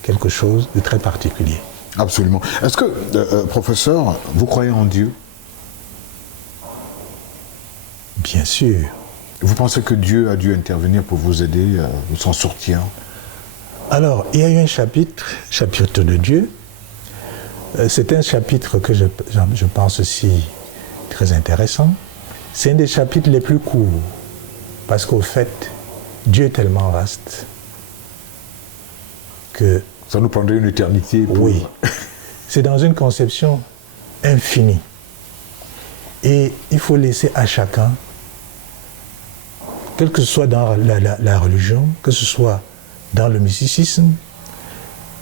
quelque chose de très particulier. Absolument. Est-ce que, professeur, vous croyez en Dieu? Bien sûr. Vous pensez que Dieu a dû intervenir pour vous aider à vous s'en sortir? Alors, il y a eu un chapitre de Dieu. C'est un chapitre que je pense aussi très intéressant. C'est un des chapitres les plus courts, parce qu'au fait, Dieu est tellement vaste que... Ça nous prendrait une éternité pour... Oui. C'est dans une conception infinie. Et il faut laisser à chacun, quel que ce soit dans la religion, que ce soit dans le mysticisme,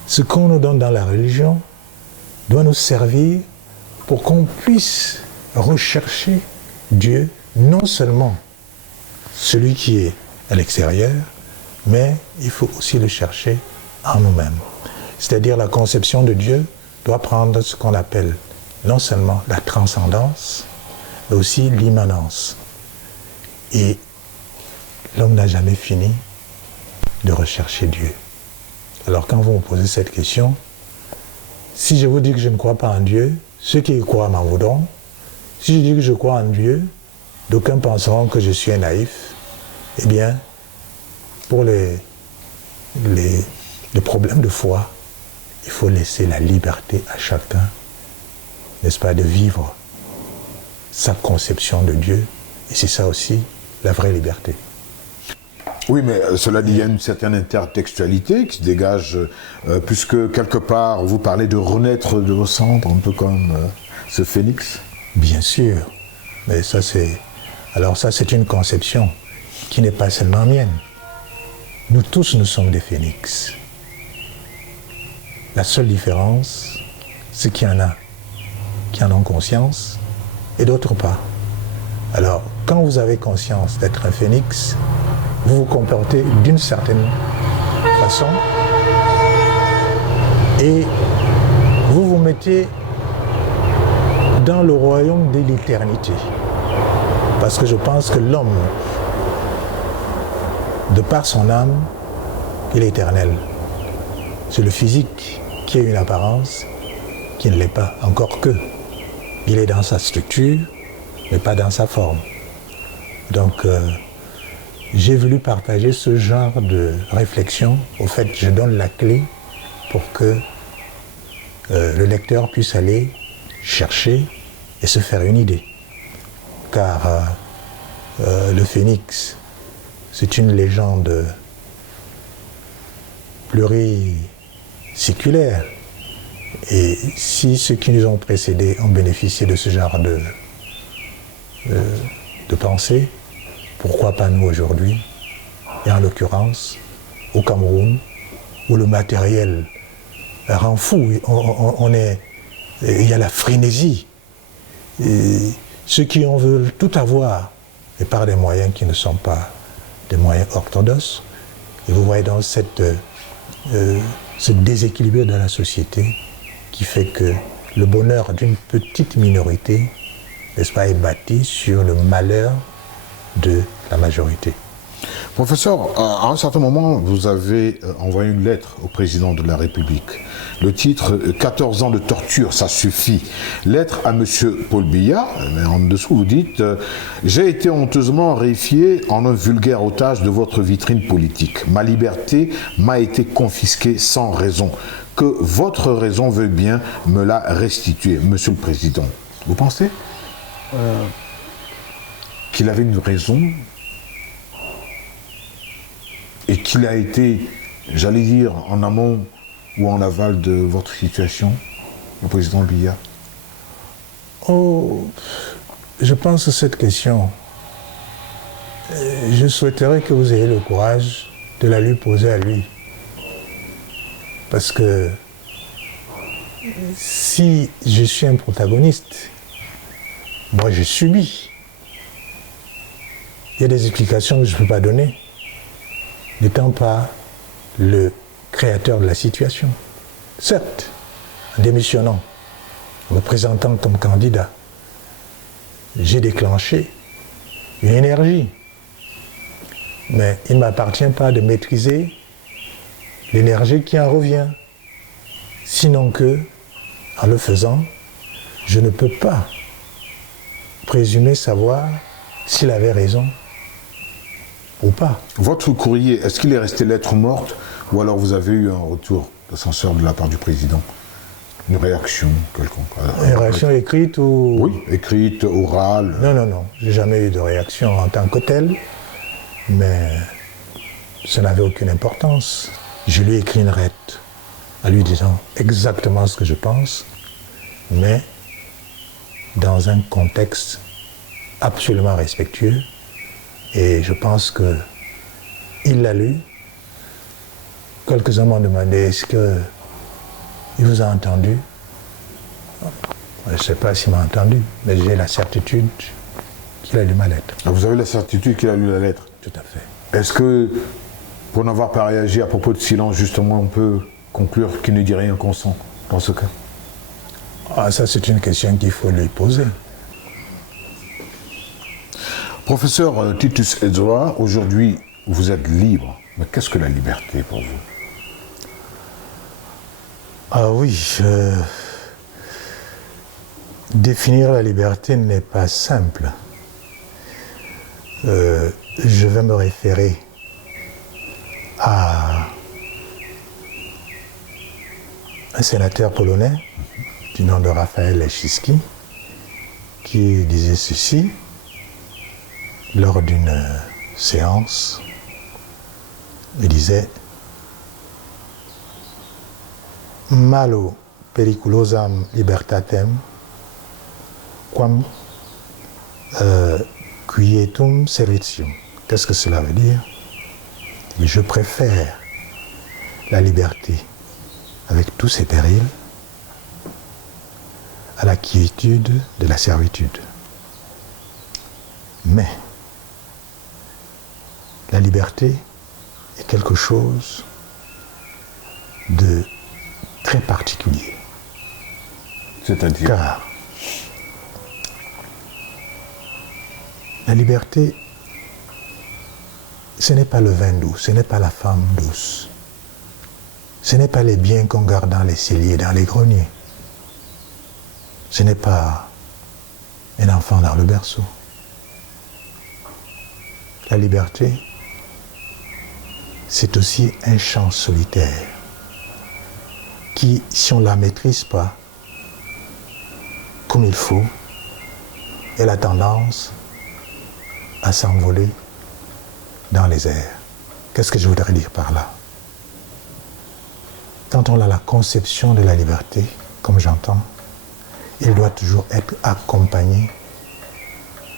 ce qu'on nous donne dans la religion doit nous servir pour qu'on puisse rechercher Dieu, non seulement celui qui est à l'extérieur, mais il faut aussi le chercher en nous-mêmes. C'est-à-dire la conception de Dieu doit prendre ce qu'on appelle non seulement la transcendance, mais aussi l'immanence. Et l'homme n'a jamais fini de rechercher Dieu. Alors quand vous me posez cette question, si je vous dis que je ne crois pas en Dieu, ceux qui y croient m'en voudront. Si je dis que je crois en Dieu, d'aucuns penseront que je suis un naïf. Eh bien, pour les problèmes de foi, il faut laisser la liberté à chacun, n'est-ce pas, de vivre sa conception de Dieu. Et c'est ça aussi, la vraie liberté. Oui, mais cela dit, il y a une certaine intertextualité qui se dégage, puisque quelque part, vous parlez de renaître de vos cendres, un peu comme ce phénix. Bien sûr, mais ça c'est... Alors ça c'est une conception qui n'est pas seulement mienne. Nous tous, nous sommes des phénix. La seule différence, c'est qu'il y en a qui en ont conscience et d'autres pas. Alors, quand vous avez conscience d'être un phénix, vous vous comportez d'une certaine façon et vous vous mettez dans le royaume de l'éternité. Parce que je pense que l'homme, de par son âme, il est éternel. C'est le physique qui a une apparence qui ne l'est pas, encore que. Il est dans sa structure, mais pas dans sa forme. Donc, j'ai voulu partager ce genre de réflexion. Au fait, je donne la clé pour que le lecteur puisse aller chercher et se faire une idée. Car le phénix, c'est une légende pluriséculaire. Et si ceux qui nous ont précédés ont bénéficié de ce genre de pensée, pourquoi pas nous aujourd'hui? Et en l'occurrence, au Cameroun, où le matériel rend fou, il y a la frénésie. Et ceux qui en veulent tout avoir, et par des moyens qui ne sont pas des moyens orthodoxes, et vous voyez dans ce déséquilibre de la société qui fait que le bonheur d'une petite minorité, n'est-ce pas, est bâti sur le malheur de la majorité. Professeur, à un certain moment, vous avez envoyé une lettre au président de la République. Le titre « 14 ans de torture, ça suffit ». Lettre à M. Paul Biya, mais en dessous vous dites « J'ai été honteusement réifié en un vulgaire otage de votre vitrine politique. Ma liberté m'a été confisquée sans raison. Que votre raison veuille bien me la restituer, Monsieur le Président. » Vous pensez qu'il avait une raison et qu'il a été, j'allais dire, en amont ou en aval de votre situation, le président Biya? Oh, je pense que cette question, je souhaiterais que vous ayez le courage de la lui poser à lui. Parce que si je suis un protagoniste, moi je subis. Il y a des explications que je ne peux pas donner, n'étant pas le créateur de la situation. Certes, en démissionnant, en me présentant comme candidat, j'ai déclenché une énergie. Mais il ne m'appartient pas de maîtriser l'énergie qui en revient. Sinon que, en le faisant, je ne peux pas présumer savoir s'il avait raison ou pas. Votre courrier, est-ce qu'il est resté lettre morte ou alors vous avez eu un retour d'ascenseur de la part du président? Une réaction quelconque? Une réaction écrite ou... Oui, écrite, orale. Non, j'ai jamais eu de réaction en tant que telle, mais ça n'avait aucune importance. Je lui ai écrit une lettre en lui disant exactement ce que je pense, mais dans un contexte absolument respectueux. Et je pense qu'il l'a lu. Quelques-uns m'ont demandé, est-ce qu'il vous a entendu? Je ne sais pas s'il m'a entendu, mais j'ai la certitude qu'il a lu ma lettre. Ah, vous avez la certitude qu'il a lu la lettre? Tout à fait. Est-ce que, pour n'avoir pas réagi à propos de silence, justement, on peut conclure qu'il ne dit rien consent dans ce cas? Ah, ça, c'est une question qu'il faut lui poser. Professeur Titus Edzoa, aujourd'hui, vous êtes libre. Mais qu'est-ce que la liberté pour vous? Ah oui, définir la liberté n'est pas simple. Je vais me référer à un sénateur polonais du nom de Raphaël Leszczyński qui disait ceci lors d'une séance. Il disait « Malo periculosam libertatem quam quietum servitium ». Qu'est-ce que cela veut dire? Je préfère la liberté avec tous ses périls à la quiétude de la servitude. Mais la liberté est quelque chose de très particulier. C'est-à-dire? Car la liberté, ce n'est pas le vin doux, ce n'est pas la femme douce. Ce n'est pas les biens qu'on garde dans les celliers, dans les greniers. Ce n'est pas un enfant dans le berceau. La liberté, c'est aussi un chant solitaire qui, si on ne la maîtrise pas comme il faut, elle a tendance à s'envoler dans les airs. Qu'est-ce que je voudrais dire par là? Quand on a la conception de la liberté, comme j'entends, il doit toujours être accompagné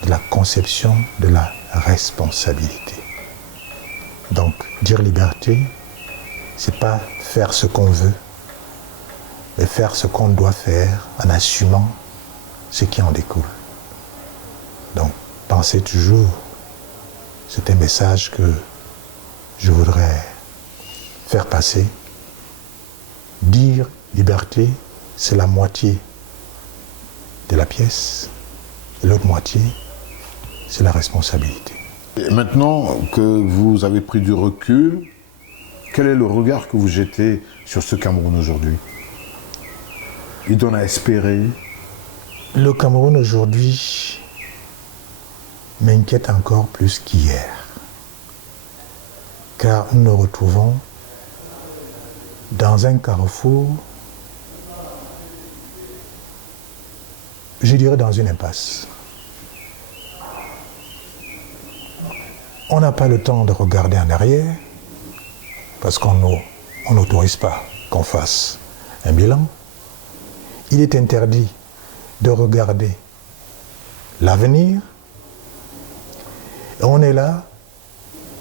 de la conception de la responsabilité. Donc, dire liberté, c'est pas faire ce qu'on veut, mais faire ce qu'on doit faire en assumant ce qui en découle. Donc, pensez toujours, c'est un message que je voudrais faire passer. Dire liberté, c'est la moitié de la pièce, et l'autre moitié, c'est la responsabilité. Et maintenant que vous avez pris du recul, quel est le regard que vous jetez sur ce Cameroun aujourd'hui? Il donne à espérer? Le Cameroun aujourd'hui m'inquiète encore plus qu'hier, car nous nous retrouvons dans un carrefour, je dirais dans une impasse. On n'a pas le temps de regarder en arrière, parce qu'on n'autorise pas qu'on fasse un bilan. Il est interdit de regarder l'avenir. Et on est là,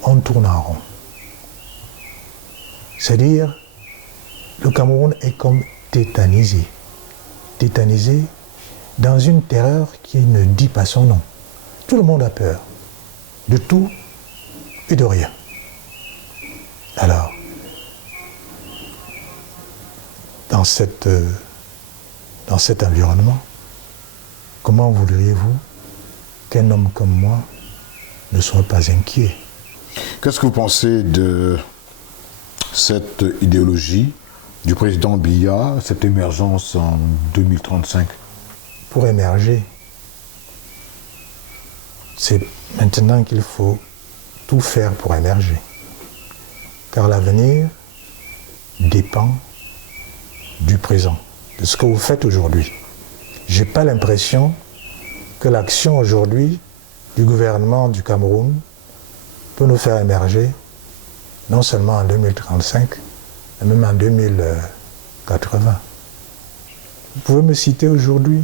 on tourne en rond. C'est-à-dire, le Cameroun est comme tétanisé. Tétanisé dans une terreur qui ne dit pas son nom. Tout le monde a peur de tout et de rien. Alors, dans cet environnement, comment voudriez-vous qu'un homme comme moi ne soit pas inquiet? Qu'est-ce que vous pensez de cette idéologie du président Biya, cette émergence en 2035? Pour émerger, c'est maintenant qu'il faut tout faire pour émerger. Car l'avenir dépend du présent, de ce que vous faites aujourd'hui. Je n'ai pas l'impression que l'action aujourd'hui du gouvernement du Cameroun peut nous faire émerger, non seulement en 2035, mais même en 2080. Vous pouvez me citer aujourd'hui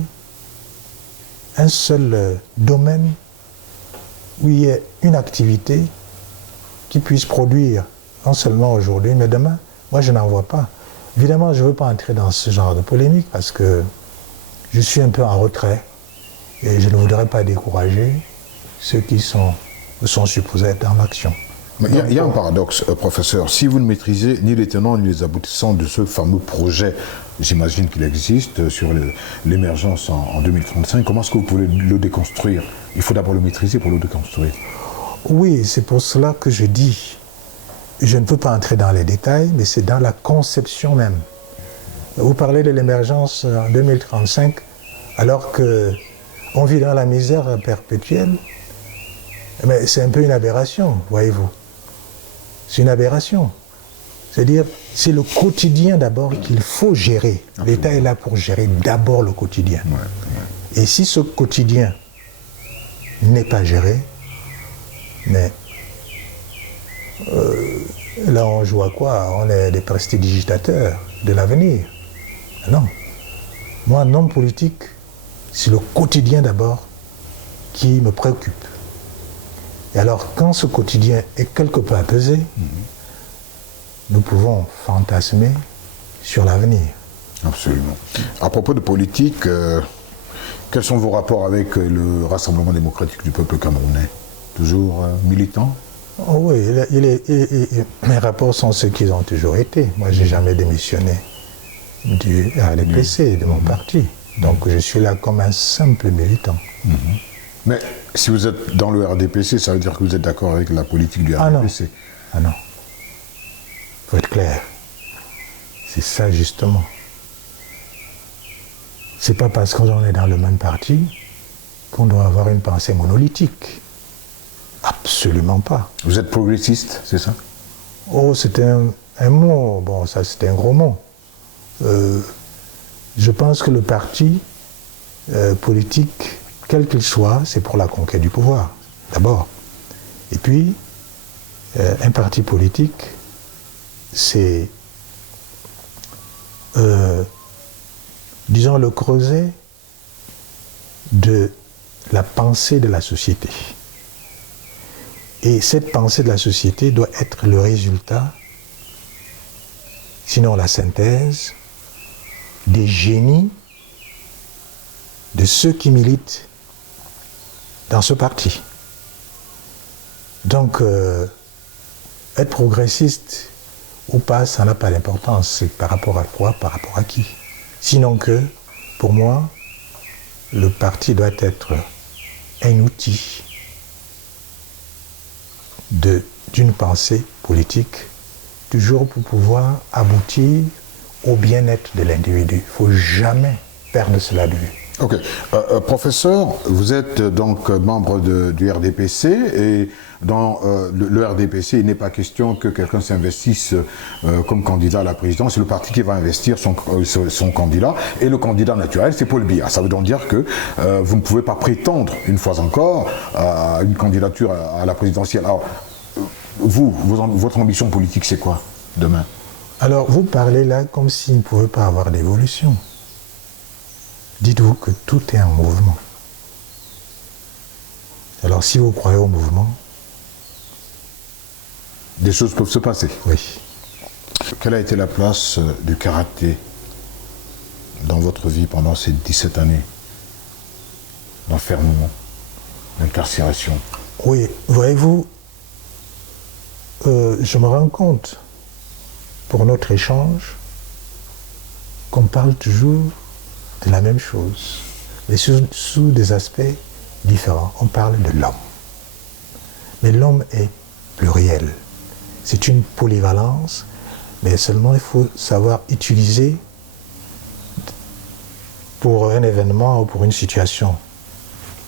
un seul domaine où il y a une activité qui puisse produire, non seulement aujourd'hui, mais demain? Moi, je n'en vois pas. Évidemment, je ne veux pas entrer dans ce genre de polémique parce que je suis un peu en retrait et je ne voudrais pas décourager ceux qui sont supposés être dans l'action. Mais il y a un paradoxe, professeur. Si vous ne maîtrisez ni les tenants ni les aboutissants de ce fameux projet, j'imagine qu'il existe, sur l'émergence en 2035, comment est-ce que vous pouvez le déconstruire? Il faut d'abord le maîtriser pour le déconstruire. Oui, c'est pour cela que je dis, je ne peux pas entrer dans les détails, mais c'est dans la conception même Vous parlez de l'émergence en 2035, alors qu'on vit dans la misère perpétuelle. Mais c'est un peu une aberration, voyez-vous. C'est une aberration. C'est-à-dire, c'est le quotidien d'abord qu'il faut gérer. L'État est là pour gérer d'abord le quotidien. Et si ce quotidien n'est pas géré, mais là on joue à quoi? On est des prestidigitateurs de l'avenir. Non. Moi, un homme politique, c'est le quotidien d'abord qui me préoccupe. Et alors, quand ce quotidien est quelque peu apaisé, nous pouvons fantasmer sur l'avenir. Absolument. À propos de politique, quels sont vos rapports avec le Rassemblement démocratique du peuple camerounais? Toujours militant? Oh oui, mes rapports sont ceux qu'ils ont toujours été. Moi, je n'ai jamais démissionné du RDPC, de mon parti. Donc, je suis là comme un simple militant. Mais si vous êtes dans le RDPC, ça veut dire que vous êtes d'accord avec la politique du RDPC? Ah non. Il faut être clair. C'est ça, justement. C'est pas parce qu'on est dans le même parti qu'on doit avoir une pensée monolithique. Absolument pas. Vous êtes progressiste, c'est ça? Oh, c'était un mot. Bon, ça, c'était un gros mot. Je pense que le parti politique, quel qu'il soit, c'est pour la conquête du pouvoir, d'abord. Et puis, un parti politique, c'est, disons, le creuset de la pensée de la société. Et cette pensée de la société doit être le résultat, sinon la synthèse, des génies de ceux qui militent dans ce parti. Donc, être progressiste ou pas, ça n'a pas d'importance. C'est par rapport à quoi, par rapport à qui? Sinon que, pour moi, le parti doit être un outil d'une pensée politique, toujours pour pouvoir aboutir au bien-être de l'individu. Il ne faut jamais perdre cela de vue. Ok. Professeur, vous êtes donc membre du RDPC et dans le RDPC, il n'est pas question que quelqu'un s'investisse comme candidat à la présidence. C'est le parti qui va investir son candidat. Et le candidat naturel, c'est Paul Biya. Ça veut donc dire que vous ne pouvez pas prétendre, une fois encore, à une candidature à la présidentielle. Alors, votre ambition politique, c'est quoi demain? Alors, vous parlez là comme s'il ne pouvait pas avoir d'évolution. Dites-vous que tout est en mouvement. Alors, si vous croyez au mouvement... Des choses peuvent se passer. Oui. Quelle a été la place du karaté dans votre vie pendant ces 17 années d'enfermement, d'incarcération? Oui, voyez-vous, je me rends compte, pour notre échange, qu'on parle toujours de la même chose, mais sous des aspects différents. On parle de l'homme. Mais l'homme est pluriel. C'est une polyvalence, mais seulement il faut savoir utiliser pour un événement ou pour une situation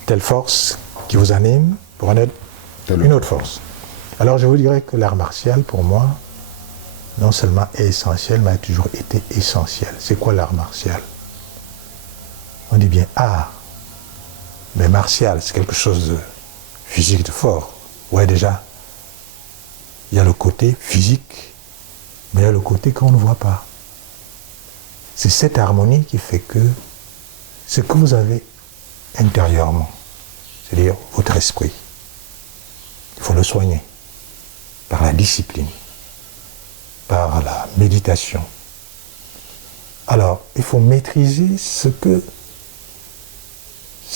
telle force qui vous anime pour une autre force. Alors je vous dirais que l'art martial, pour moi, non seulement est essentiel, mais a toujours été essentiel. C'est quoi l'art martial? On dit bien art, mais martial, c'est quelque chose de physique, de fort. Ouais, déjà, il y a le côté physique, mais il y a le côté qu'on ne voit pas. C'est cette harmonie qui fait que ce que vous avez intérieurement, c'est-à-dire votre esprit, il faut le soigner par la discipline, par la méditation. Alors, il faut maîtriser ce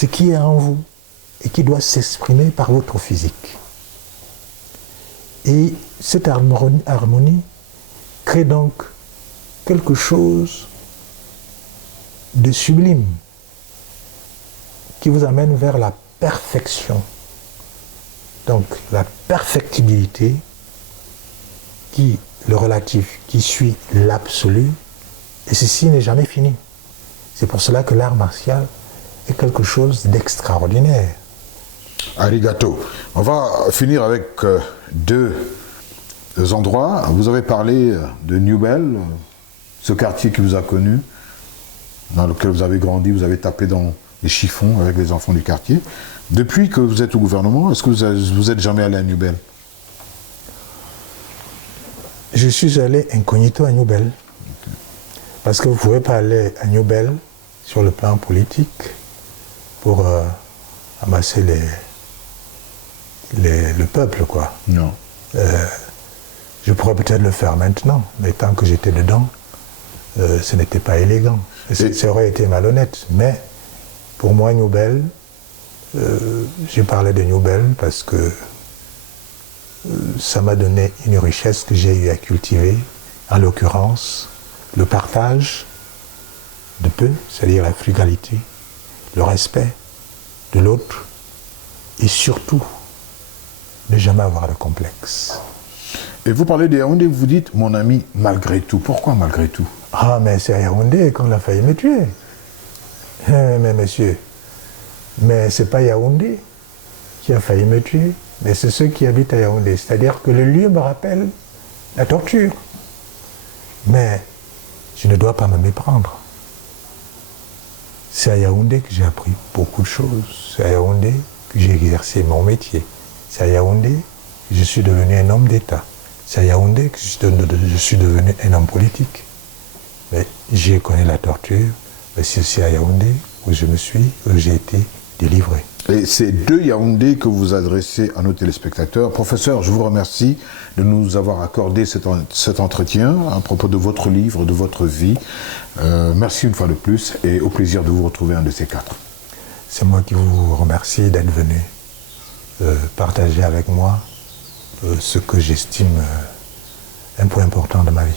qui est en vous et qui doit s'exprimer par votre physique. Et cette harmonie crée donc quelque chose de sublime qui vous amène vers la perfection. Donc la perfectibilité, le relatif qui suit l'absolu, Et ceci n'est jamais fini. C'est pour cela que l'art martial est quelque chose d'extraordinaire. Arigato. On va finir avec deux endroits. Vous avez parlé de Newbel, ce quartier qui vous a connu, dans lequel vous avez grandi, vous avez tapé dans les chiffons avec les enfants du quartier. Depuis que vous êtes au gouvernement, est-ce que vous êtes jamais allé à Newbel? Je suis allé incognito à Newbel. Parce que vous ne pouvez pas aller à Newbel sur le plan politique pour amasser le peuple, quoi. Non. Je pourrais peut-être le faire maintenant, mais tant que j'étais dedans, ce n'était pas élégant. Ça aurait été malhonnête. Mais pour moi, Newbel, j'ai parlé de Newbel parce que ça m'a donné une richesse que j'ai eu à cultiver, en l'occurrence, le partage de peu, c'est-à-dire la frugalité, le respect de l'autre, et surtout, ne jamais avoir de complexe. Et vous parlez de Yaoundé, vous dites, mon ami, malgré tout. Pourquoi malgré tout? Ah, mais c'est à Yaoundé qu'on a failli me tuer. Mais monsieur, mais c'est pas Yaoundé qui a failli me tuer, mais c'est ceux qui habitent à Yaoundé. C'est-à-dire que le lieu me rappelle la torture. Mais je ne dois pas me méprendre. C'est à Yaoundé que j'ai appris beaucoup de choses. C'est à Yaoundé que j'ai exercé mon métier. C'est à Yaoundé que je suis devenu un homme d'État. C'est à Yaoundé que je suis devenu un homme politique. Mais j'ai connu la torture, mais c'est aussi à Yaoundé où j'ai été délivré. Et c'est de Yaoundé que vous adressez à nos téléspectateurs. Professeur, je vous remercie de nous avoir accordé cet entretien à propos de votre livre, de votre vie. Merci une fois de plus et au plaisir de vous retrouver un de ces quatre. C'est moi qui vous remercie d'être venu partager avec moi ce que j'estime un point important de ma vie.